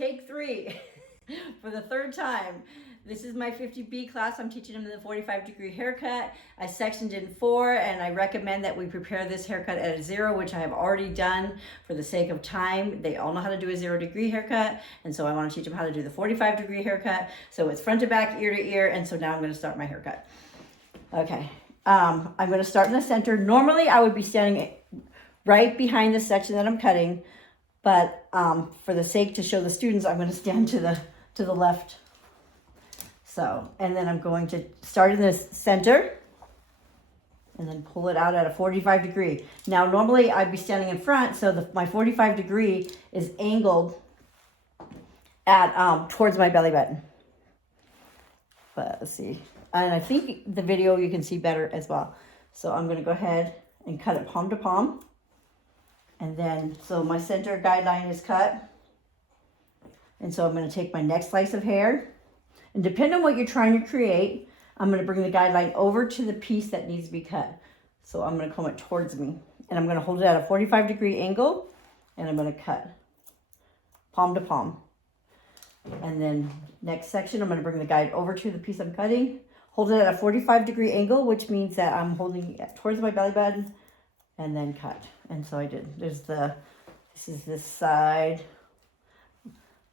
Take 3 for the third time. This is my 50B class. I'm teaching them the 45-degree haircut. I sectioned in 4, and I recommend that we prepare this haircut at a 0, which I have already done for the sake of time. They all know how to do a 0-degree haircut, and so I want to teach them how to do the 45-degree haircut. So it's front to back, ear to ear, and so now I'm going to start my haircut. Okay, I'm going to start in the center. Normally, I would be standing right behind the section that I'm cutting, but for the sake to show the students, I'm going to stand to the left. So, and then I'm going to start in the center and then pull it out at a 45 degree. Now, normally I'd be standing in front, so my 45 degree is angled at towards my belly button. But let's see. And I think the video you can see better as well. So I'm going to go ahead and cut it palm to palm. And then, so my center guideline is cut. And so I'm going to take my next slice of hair. And depending on what you're trying to create, I'm going to bring the guideline over to the piece that needs to be cut. So I'm going to comb it towards me. And I'm going to hold it at a 45 degree angle. And I'm going to cut palm to palm. And then next section, I'm going to bring the guide over to the piece I'm cutting. Hold it at a 45 degree angle, which means that I'm holding it towards my belly button. And then cut. And so I did. This is this side.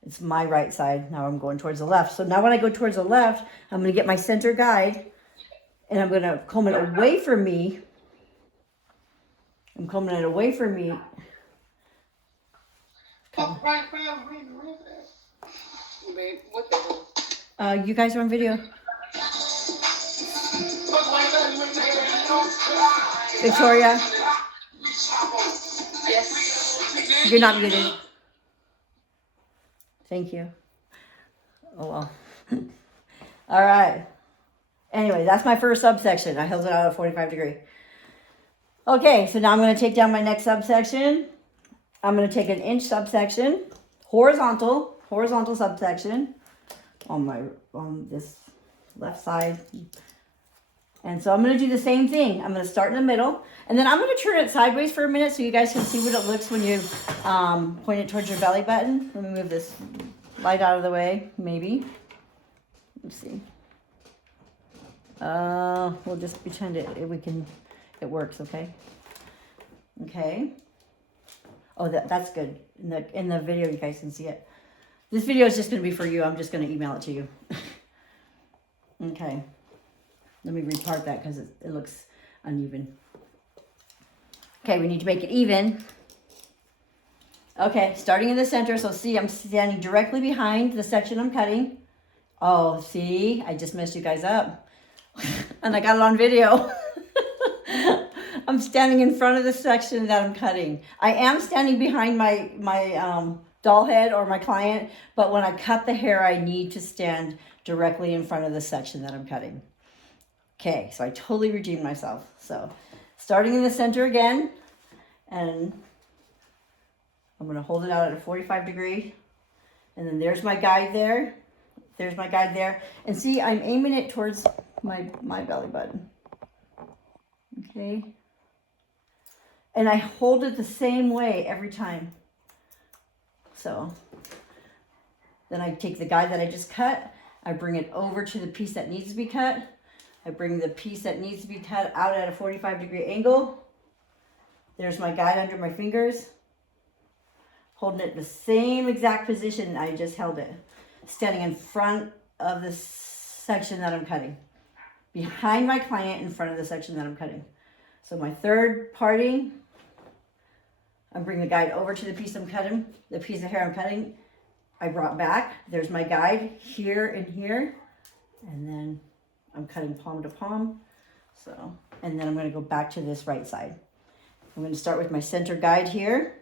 It's my right side. Now I'm going towards the left. So now when I go towards the left, I'm going to get my center guide and I'm going to comb it away from me. I'm combing it away from me. You guys are on video. Victoria? Yes. You're not muted. Thank you. Oh, well. All right. Anyway, that's my first subsection. I held it out at 45 degree. Okay, so now I'm going to take down my next subsection. I'm going to take an inch subsection, horizontal subsection on this left side. And so I'm going to do the same thing. I'm going to start in the middle, and then I'm going to turn it sideways for a minute so you guys can see what it looks when you point it towards your belly button. Let me move this light out of the way, maybe. Let's see. We'll just pretend it works, okay? Okay. Oh, that's good. In the video, you guys can see it. This video is just going to be for you. I'm just going to email it to you. Okay. Let me repart that because it looks uneven. Okay, we need to make it even. Okay, starting in the center. So see, I'm standing directly behind the section I'm cutting. Oh, see, I just messed you guys up. And I got it on video. I'm standing in front of the section that I'm cutting. I am standing behind my doll head or my client, but when I cut the hair, I need to stand directly in front of the section that I'm cutting. Okay, so I totally redeemed myself. So starting in the center again, and I'm going to hold it out at a 45 degree. And then there's my guide there. There's my guide there. And see, I'm aiming it towards my belly button. Okay. And I hold it the same way every time. So then I take the guide that I just cut. I bring it over to the piece that needs to be cut. I bring the piece that needs to be cut out at a 45 degree angle. There's my guide under my fingers. Holding it the same exact position I just held it. Standing in front of the section that I'm cutting. Behind my client, in front of the section that I'm cutting. So my third parting, I bring the guide over to the piece I'm cutting, the piece of hair I'm cutting. I brought back. There's my guide here and here. And then I'm cutting palm to palm. So, and then I'm going to go back to this right side. I'm going to start with my center guide here.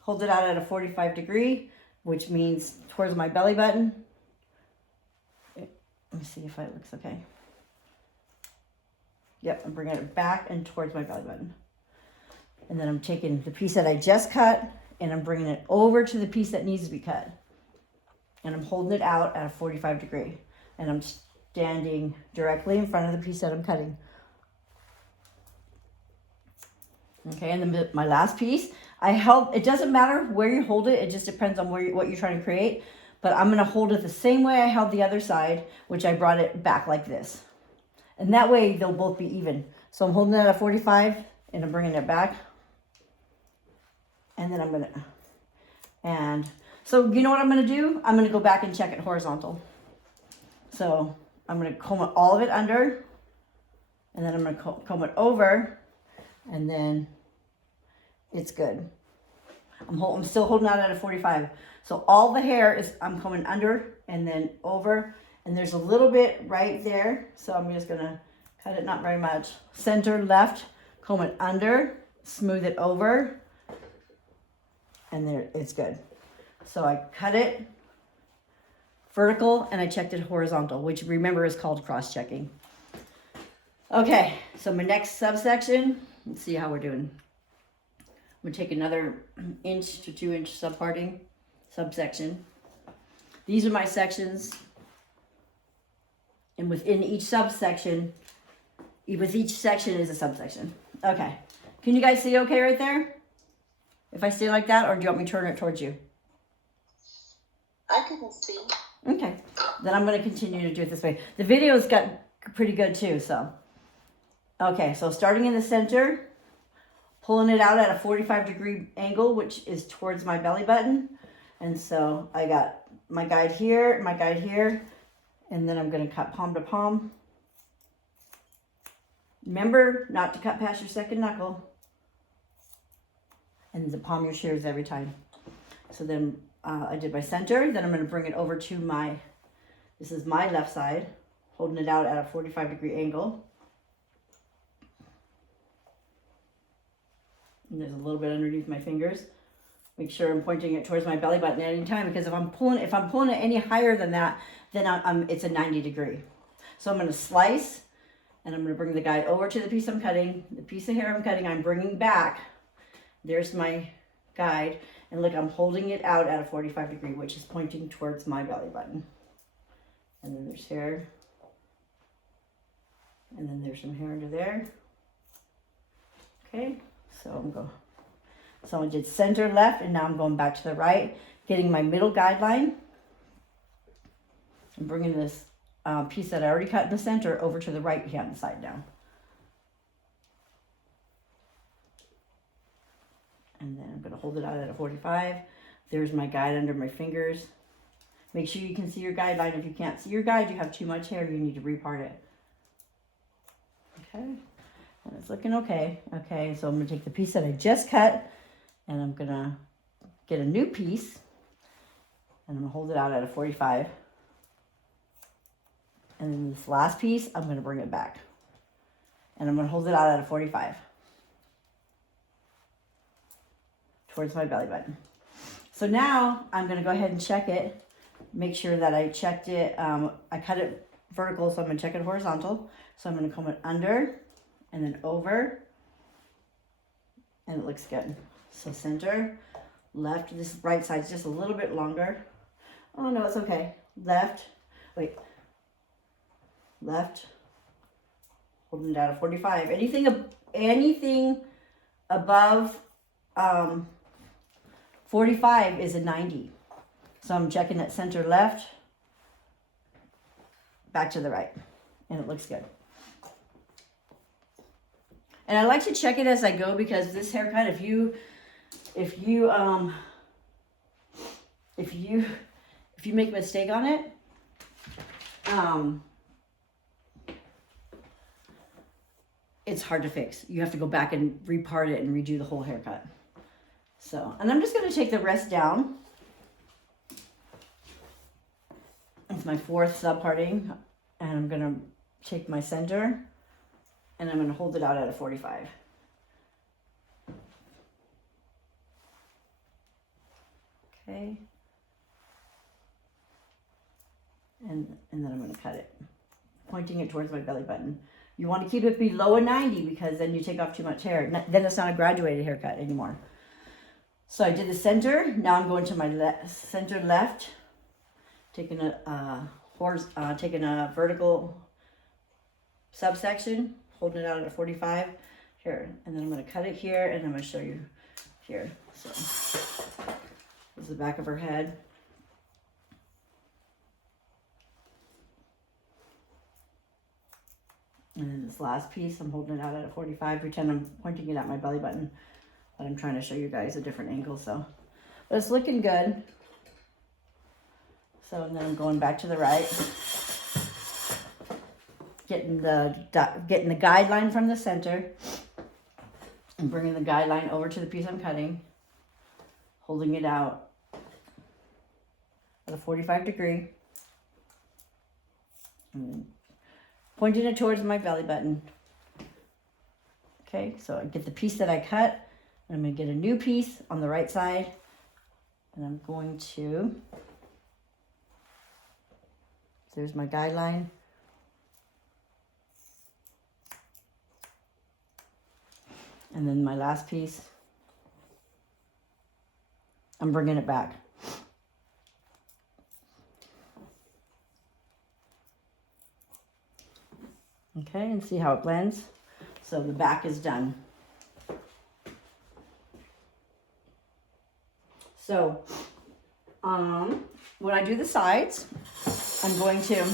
Hold it out at a 45 degree, which means towards my belly button. Let me see if it looks okay. Yep, I'm bringing it back and towards my belly button. And then I'm taking the piece that I just cut and I'm bringing it over to the piece that needs to be cut. And I'm holding it out at a 45 degree. And I'm standing directly in front of the piece that I'm cutting. Okay, and then my last piece, it doesn't matter where you hold it. It just depends on what you're trying to create. But I'm going to hold it the same way I held the other side, which I brought it back like this. And that way they'll both be even. So I'm holding it at 45 and I'm bringing it back. And then I'm going to, and so you know what I'm going to do? I'm going to go back and check it horizontal. So I'm going to comb all of it under, and then I'm going to comb it over, and then it's good. I'm still holding out at a 45. So all the hair I'm combing under and then over, and there's a little bit right there. So I'm just going to cut it, not very much. Center left, comb it under, smooth it over, and there, it's good. So I cut it vertical and I checked it horizontal, which remember is called cross-checking. Okay, so my next subsection, let's see how we're doing. I'm gonna take another 1 to 2 inch subsection. These are my sections. And within each subsection, with each section is a subsection. Okay, can you guys see okay right there? If I stay like that, or do you want me to turn it towards you? I can see. Okay, then I'm going to continue to do it this way. The video's got pretty good too, so. Okay, so starting in the center, pulling it out at a 45-degree angle, which is towards my belly button. And so I got my guide here, and then I'm going to cut palm to palm. Remember not to cut past your second knuckle. And to palm your shears every time. So then I did my center. Then I'm going to bring it over to this is my left side, holding it out at a 45-degree angle. And there's a little bit underneath my fingers. Make sure I'm pointing it towards my belly button at any time, because if I'm pulling it any higher than that, then it's a 90-degree. So I'm going to slice, and I'm going to bring the guide over to the piece I'm cutting. The piece of hair I'm cutting, I'm bringing back. There's my guide, and look, I'm holding it out at a 45-degree, which is pointing towards my belly button. And then there's hair, and then there's some hair under there. Okay, so I did center left, and now I'm going back to the right, getting my middle guideline. I'm bringing this piece that I already cut in the center over to the right hand side now. And then I'm going to hold it out at a 45. There's my guide under my fingers. Make sure you can see your guideline. If you can't see your guide, you have too much hair, you need to repart it. Okay, and it's looking okay. Okay, so I'm going to take the piece that I just cut, and I'm going to get a new piece, and I'm going to hold it out at a 45. And then this last piece, I'm going to bring it back, and I'm going to hold it out at a 45. Towards my belly button. So now I'm going to go ahead and check it. Make sure that I checked it. I cut it vertical, so I'm going to check it horizontal. So I'm going to comb it under and then over, and it looks good. So center, left. This right side's just a little bit longer. Oh no, it's okay. Left. Wait. Left. Holding it out at 45. Anything above 45 is a 90. So I'm checking that center left, back to the right, and it looks good. And I like to check it as I go, because this haircut, if you make a mistake on it, it's hard to fix. You have to go back and repart it and redo the whole haircut. So, and I'm just going to take the rest down. It's my 4th subparting, and I'm going to take my center, and I'm going to hold it out at a 45. Okay. And then I'm going to cut it, pointing it towards my belly button. You want to keep it below a 90, because then you take off too much hair. Then it's not a graduated haircut anymore. So I did the center. Now I'm going to my center left, taking a vertical subsection, holding it out at a 45 here, and then I'm going to cut it here, and I'm going to show you here. So this is the back of her head. And then this last piece, I'm holding it out at a 45. Pretend I'm pointing it at my belly button. But I'm trying to show you guys a different angle, so. But it's looking good. So, and then I'm going back to the right. Getting the guideline from the center. And bringing the guideline over to the piece I'm cutting. Holding it out at a 45 degree. And pointing it towards my belly button. Okay, so I get the piece that I cut. And I'm going to get a new piece on the right side. And I'm going to, there's my guideline. And then my last piece, I'm bringing it back. Okay, and see how it blends. So the back is done. So, when I do the sides, I'm going to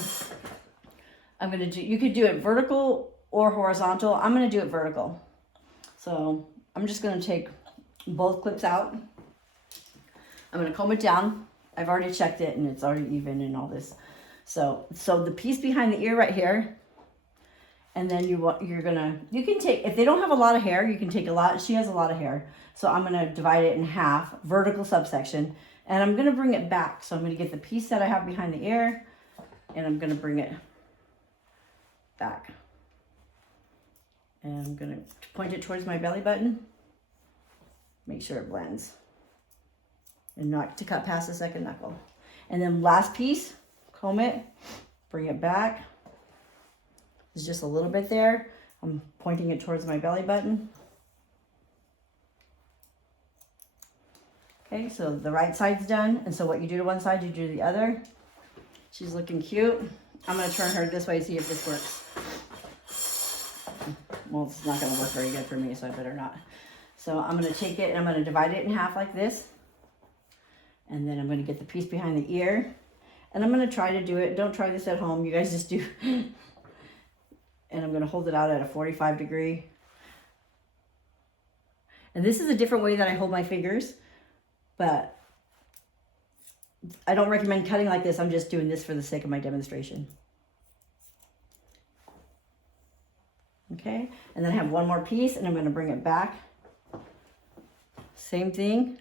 do, you could do it vertical or horizontal. I'm going to do it vertical. So I'm just going to take both clips out. I'm going to comb it down. I've already checked it and it's already even and all this. So the piece behind the ear right here, and then you can take, if they don't have a lot of hair, you can take a lot. She has a lot of hair. So I'm going to divide it in half, vertical subsection, and I'm going to bring it back. So I'm going to get the piece that I have behind the ear, and I'm going to bring it back. And I'm going to point it towards my belly button. Make sure it blends. And not to cut past the second knuckle. And then last piece, comb it, bring it back. There's just a little bit there. I'm pointing it towards my belly button. Okay, so the right side's done. And so what you do to one side, you do to the other. She's looking cute. I'm going to turn her this way to see if this works. Well, it's not going to work very good for me, so I better not. So I'm going to take it and I'm going to divide it in half like this. And then I'm going to get the piece behind the ear. And I'm going to try to do it. Don't try this at home. You guys just do. And I'm going to hold it out at a 45 degree. And this is a different way that I hold my fingers. But I don't recommend cutting like this. I'm just doing this for the sake of my demonstration. Okay, and then I have one more piece and I'm going to bring it back. Same thing.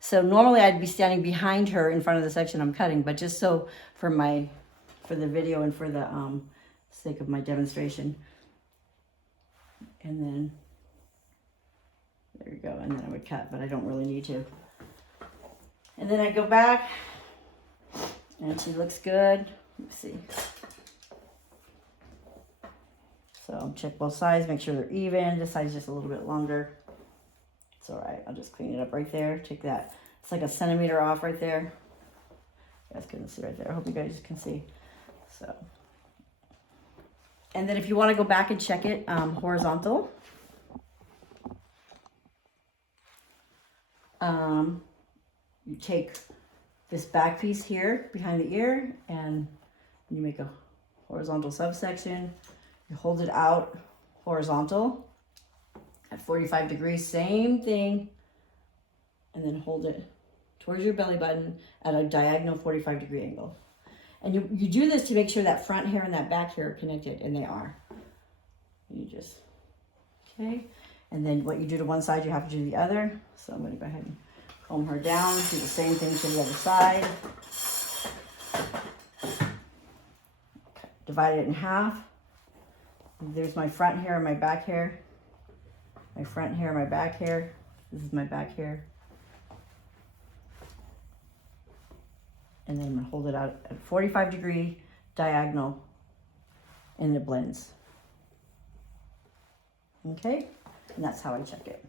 So normally I'd be standing behind her in front of the section I'm cutting, but just so for the video and for the sake of my demonstration. And then there you go, and then I would cut, but I don't really need to. And then I go back, and she looks good. Let's see. So check both sides, make sure they're even. This side's just a little bit longer. It's all right. I'll just clean it up right there. Take that. It's like a centimeter off right there. You guys couldn't see right there. I hope you guys can see. So, and then if you want to go back and check it horizontal, you take this back piece here behind the ear and you make a horizontal subsection. You hold it out horizontal at 45 degrees, same thing, and then hold it towards your belly button at a diagonal 45 degree angle. And you do this to make sure that front hair and that back hair are connected, and they are. You just, okay. And then what you do to one side, you have to do the other. So I'm going to go ahead and comb her down, do the same thing to the other side. Okay. Divide it in half. There's my front hair and my back hair. My front hair, my back hair. This is my back hair. And then I'm going to hold it out at 45 degree diagonal, and it blends. Okay, and that's how I check it.